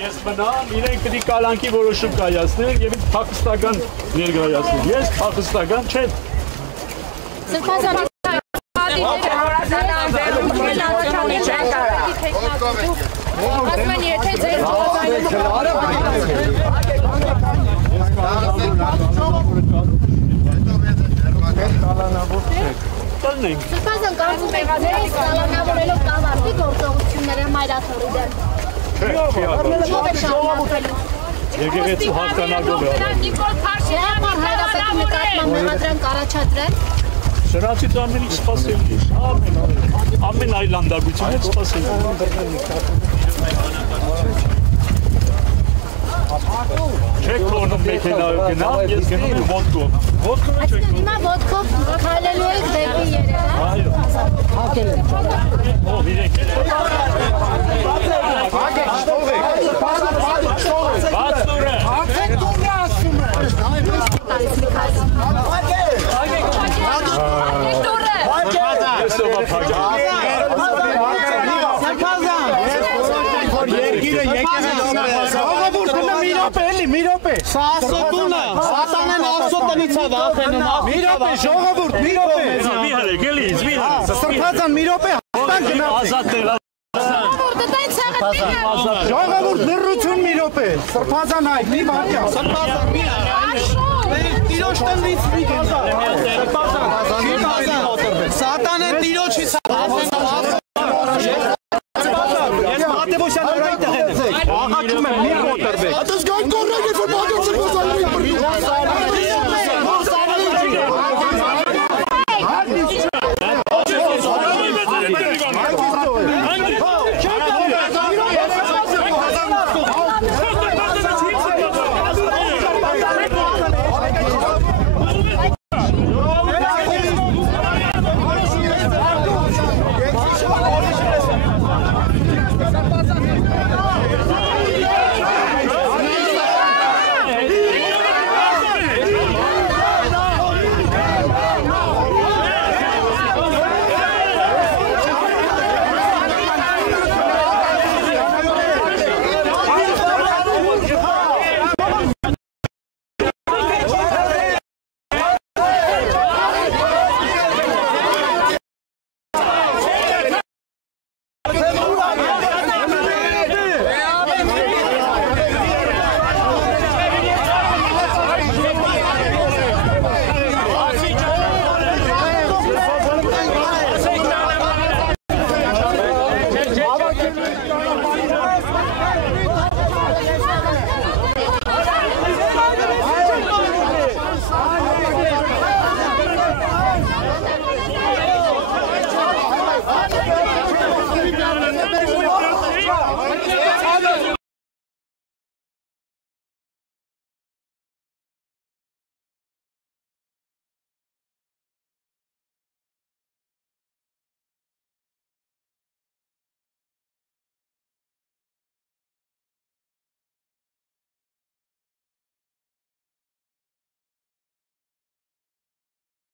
Ես մնամ, իրենք պիտի կալանքի որոշում կայացնեն և ինձ փախստական ներկայացնեն։ Ես փախստական չեմ։ Սրբազան կարծում եք ձեզ կալանավորելով կավարտի գործողությունները մայրաթորի դեմ։ Ո՞վ է շարունակվելու։ Եկեղեցու հաղթանակով է։ Շրջապար հայրապետի նկատմամբ մեղադրանք առաջադրել։ Սրանցից ամեն ինչ սպասելի է, ամեն այլանդակությունից սպասելի է։ Չեք կորնում մեքենայով գնամ, ես գնում եմ ոտքով։ Ոտքով է չեք կորնում։ Հիմա ոտքով քայլելու եք դեպի Երևան։ Այո։ Հակել եք։ Ով իրենք։ Բաց դուրը։ Մի րոպե, սա Աստծո տունը, Սատանեն Աստծո տնից է վախենում, մի րոպե, ժողովուրդ, մի րոպե։ Մի հրեք, էլի, մի հրեք։ Սրբազան, մի րոպե, հաստան գնացեք։ Ժողովուրդ, լռություն մի րոպե, Սրբազան այլ, մի վարկյա, Սրբազան, մի տիրոջ տնից մի գնա։ Սրբազան, Սատանեն տիրոջից է վախենում, ես Մատեոսյան օրայիտ եմ։ Աղաչում եմ, մի ոտերվեք։ Ատես գան կորրեք, որ բաղացեք ոզալրի բրդի։